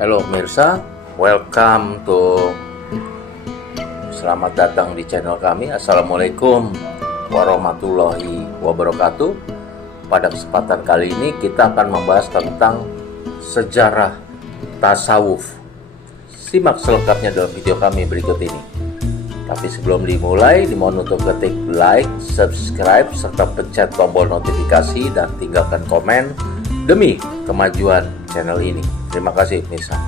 Halo pemirsa, welcome to selamat datang di channel kami. Assalamualaikum warahmatullahi wabarakatuh. Pada kesempatan kali ini kita akan membahas tentang sejarah tasawuf. Simak selengkapnya dalam video kami berikut ini. Tapi sebelum dimulai, dimohon untuk ketik like, subscribe, serta pencet tombol notifikasi dan tinggalkan komen demi kemajuan channel ini. Terima kasih pemirsa.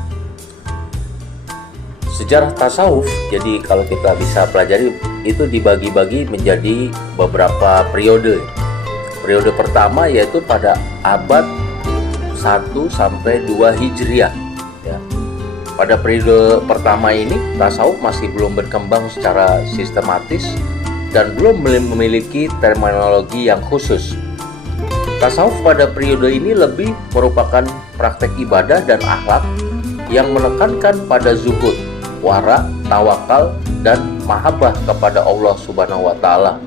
Sejarah tasawuf, jadi kalau kita bisa pelajari, itu dibagi-bagi menjadi beberapa periode. Periode pertama yaitu pada abad 1 sampai 2 Hijriah ya. Pada periode pertama ini tasawuf masih belum berkembang secara sistematis dan belum memiliki terminologi yang khusus. Tasawuf pada periode ini lebih merupakan praktek ibadah dan akhlak yang menekankan pada zuhud, wara, tawakal, dan mahabbah kepada Allah Subhanahu wa Ta'ala.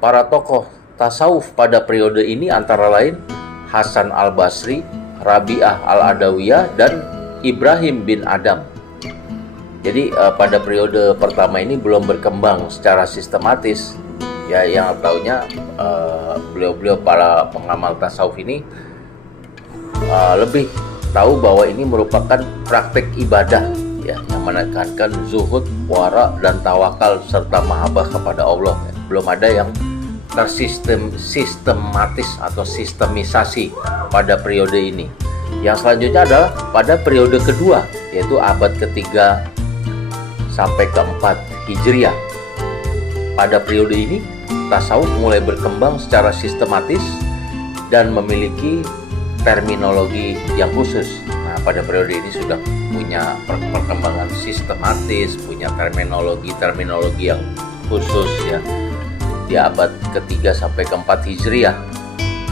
Para tokoh tasawuf pada periode ini antara lain Hasan al-Basri, Rabi'ah al-Adawiyah, dan Ibrahim bin Adam. Jadi pada periode pertama ini belum berkembang secara sistematis. Ya, yang taunya beliau-beliau para pengamal tasawuf ini lebih tahu bahwa ini merupakan praktek ibadah ya, yang menekankan zuhud, wara, dan tawakal serta mahabbah kepada Allah ya. Belum ada yang sistematis atau sistemisasi pada periode ini. Yang selanjutnya adalah pada periode kedua, yaitu abad ketiga sampai keempat Hijriah. Pada periode ini tasawuf mulai berkembang secara sistematis dan memiliki terminologi yang khusus. Nah, pada periode ini sudah punya perkembangan sistematis, punya terminologi yang khusus ya. Di abad ketiga sampai keempat Hijriah,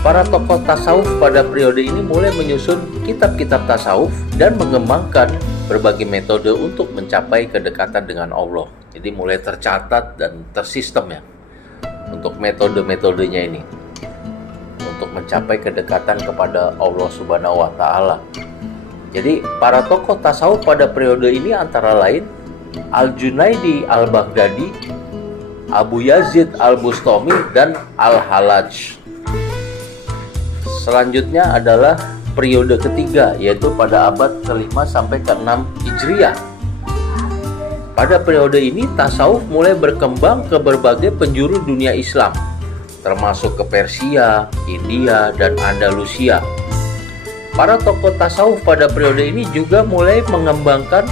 para tokoh tasawuf pada periode ini mulai menyusun kitab-kitab tasawuf dan mengembangkan berbagai metode untuk mencapai kedekatan dengan Allah. Jadi mulai tercatat dan tersistem ya untuk metode-metodenya ini untuk mencapai kedekatan kepada Allah Subhanahu wa Ta'ala. Jadi para tokoh tasawuf pada periode ini antara lain Al-Junaidi al-Baghdadi, Abu Yazid al-Bustami, dan Al-Halaj. Selanjutnya adalah periode ketiga, yaitu pada abad ke-5 sampai ke-6 Hijriah. Pada periode ini tasawuf mulai berkembang ke berbagai penjuru dunia Islam, termasuk ke Persia, India, dan Andalusia. Para tokoh tasawuf pada periode ini juga mulai mengembangkan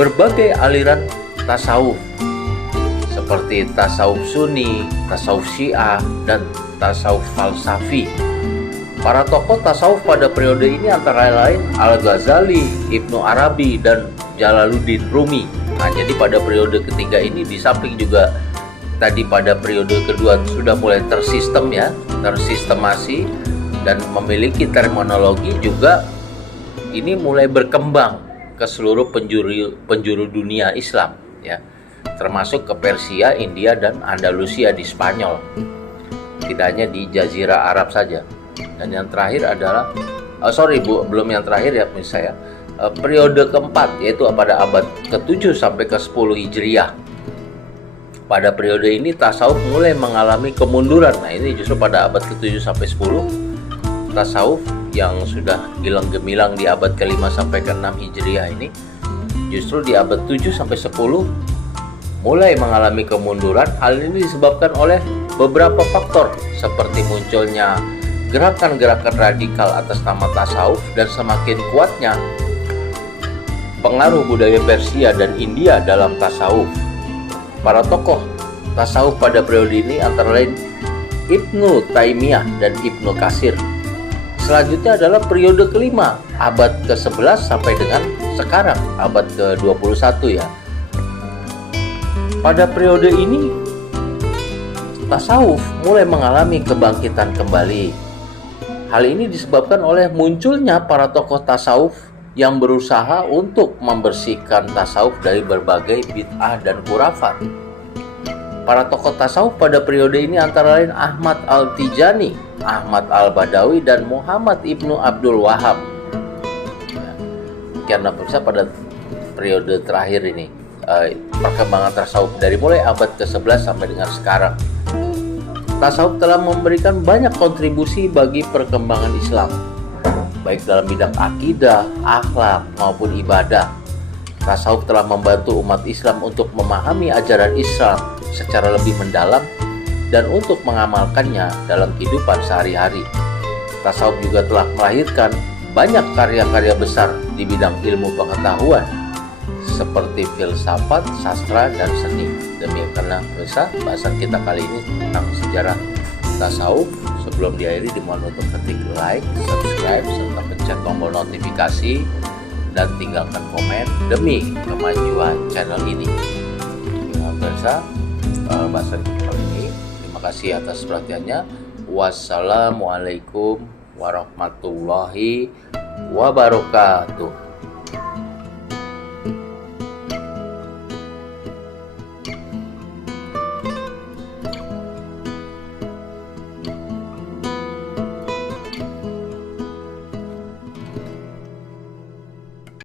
berbagai aliran tasawuf seperti tasawuf Sunni, tasawuf Syiah, dan tasawuf falsafi. Para tokoh tasawuf pada periode ini antara lain Al-Ghazali, Ibnu Arabi, dan Jalaluddin Rumi. Nah, jadi pada periode ketiga ini di samping juga tadi pada periode kedua sudah mulai tersistem ya, tersistemasi dan memiliki terminologi, juga ini mulai berkembang ke seluruh penjuru dunia Islam ya, termasuk ke Persia, India, dan Andalusia di Spanyol. Tidak hanya di Jazirah Arab saja. Dan yang terakhir adalah belum yang terakhir ya misalnya periode keempat, yaitu pada abad ke-7 sampai ke-10 Hijriah. Pada periode ini tasawuf mulai mengalami kemunduran. Nah, ini justru pada abad ke-7 sampai 10 tasawuf yang sudah gilang gemilang di abad ke-5 sampai ke-6 Hijriah ini, justru di abad 7 sampai 10 mulai mengalami kemunduran. Hal ini disebabkan oleh beberapa faktor seperti munculnya gerakan-gerakan radikal atas nama tasawuf dan semakin kuatnya pengaruh budaya Persia dan India dalam tasawuf. Para tokoh tasawuf pada periode ini antara lain Ibnu Taimiyah dan Ibnu Katsir. Selanjutnya adalah periode kelima, abad ke-11 sampai dengan sekarang, abad ke-21 ya. Pada periode ini tasawuf mulai mengalami kebangkitan kembali. Hal ini disebabkan oleh munculnya para tokoh tasawuf yang berusaha untuk membersihkan tasawuf dari berbagai bid'ah dan khurafat. Para tokoh tasawuf pada periode ini antara lain Ahmad Al-Tijani, Ahmad Al-Badawi, dan Muhammad Ibnu Abdul Wahab. Ya. Karena pemirsa, pada periode terakhir ini perkembangan tasawuf dari mulai abad ke-11 sampai dengan sekarang, tasawuf telah memberikan banyak kontribusi bagi perkembangan Islam, baik dalam bidang akidah, akhlak, maupun ibadah. Tasawuf telah membantu umat Islam untuk memahami ajaran Islam secara lebih mendalam dan untuk mengamalkannya dalam kehidupan sehari-hari. Tasawuf juga telah melahirkan banyak karya-karya besar di bidang ilmu pengetahuan seperti filsafat, sastra, dan seni. Demikianlah pemirsa bahasan kita kali ini tentang sejarah tasawuf. Sebelum diakhiri, dimohon untuk ketik like, subscribe, serta pencet tombol notifikasi dan tinggalkan komen demi kemajuan channel ini. Pemirsa, bahasan kita kali ini. Terima kasih atas perhatiannya. Wassalamualaikum warahmatullahi wabarakatuh.